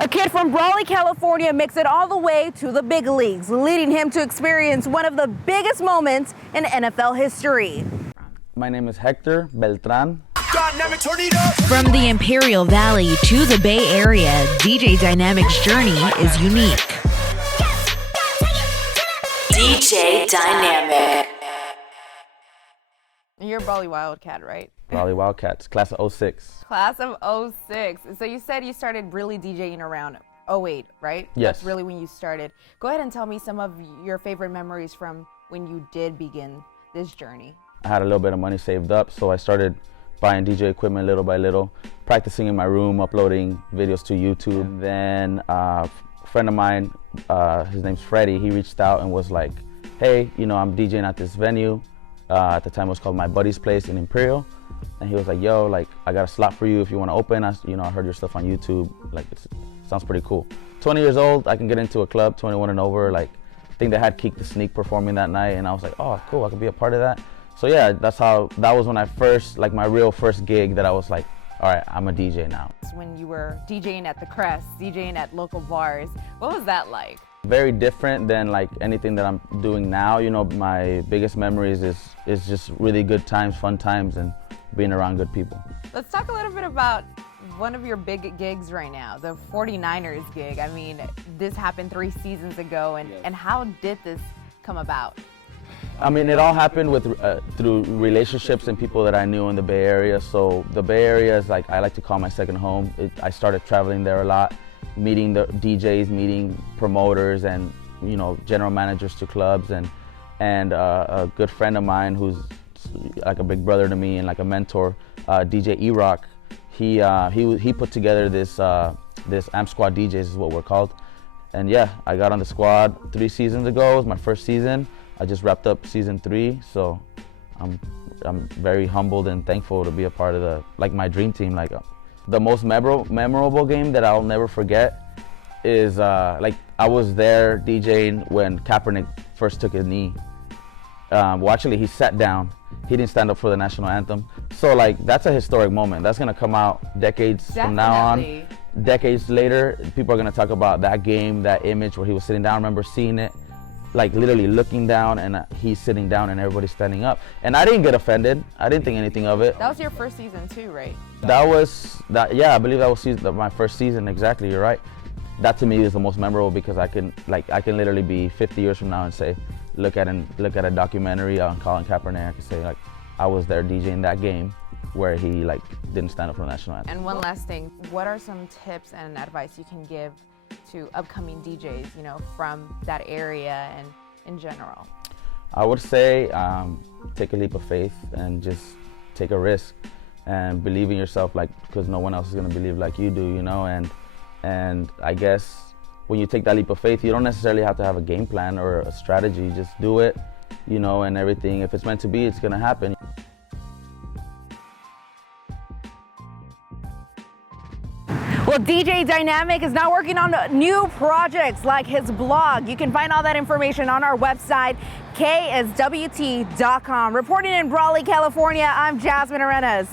A kid from Raleigh, California makes it all the way to the big leagues, leading him to experience one of the biggest moments in NFL history. My name is Hector Beltran. From the Imperial Valley to the Bay Area, DJ DYNAMIQ's journey is unique. DJ DYNAMIQ. You're a Raleigh Wildcat, right? Raleigh Wildcats, class of 06. Class of 06. So you said you started really DJing around 08, right? Yes. That's really when you started. Go ahead and tell me some of your favorite memories from when you did begin this journey. I had a little bit of money saved up, so I started buying DJ equipment little by little, practicing in my room, uploading videos to YouTube. And then a friend of mine, his name's Freddie, he reached out and was like, hey, you know, I'm DJing at this venue. At the time it was called My Buddy's Place in Imperial. And he was like, yo, like, I got a slot for you if you want to open. I heard your stuff on YouTube. Like, it sounds pretty cool. 20 years old, I can get into a club, 21 and over. Like, I think they had Keek the Sneak performing that night. And I was like, oh, cool, I could be a part of that. So yeah, that was when I first, like my real first gig that I was like, all right, I'm a DJ now. When you were DJing at the Crest, DJing at local bars, what was that like? Very different than like anything that I'm doing now. You know, my biggest memories is just really good times, fun times, and being around good people. Let's talk a little bit about one of your big gigs right now, the 49ers gig. I mean, this happened 3 seasons ago, and how did this come about? I mean, it all happened with through relationships and people that I knew in the Bay Area. So the Bay Area is like, I like to call my second home. I started traveling there a lot, meeting the DJs, meeting promoters, and you know, general managers to clubs, and a good friend of mine who's like a big brother to me and like a mentor, DJ E-Rock. He put together this Amp Squad DJs is what we're called, and yeah, I got on the squad 3 seasons ago. It was my first season. I just wrapped up season 3, so I'm very humbled and thankful to be a part of my dream team. Like the most memorable game that I'll never forget is like I was there DJing when Kaepernick first took his knee. Well, actually, he sat down. He didn't stand up for the national anthem. So like that's a historic moment. That's gonna come out decades from now on. Decades later, people are gonna talk about that game, that image where he was sitting down. I remember seeing it, like literally looking down, and he's sitting down and everybody's standing up. And I didn't get offended. I didn't think anything of it. That was your first season too, right? Yeah, I believe that was my first season. Exactly, you're right. That to me is the most memorable because I can literally be 50 years from now and say, look at a documentary on Colin Kaepernick. I can say like I was there DJing that game where he like didn't stand up for the national anthem. And one last thing, what are some tips and advice you can give to upcoming DJs, you know, from that area and in general? I would say take a leap of faith and just take a risk and believe in yourself, like, because no one else is gonna believe like you do, you know. And I guess when you take that leap of faith, you don't necessarily have to have a game plan or a strategy. Just do it, you know, and everything. If it's meant to be, it's gonna happen. Well, DJ DYNAMIQ is now working on new projects like his blog. You can find all that information on our website, kswt.com. Reporting in Raleigh, California, I'm Jasmine Areenas.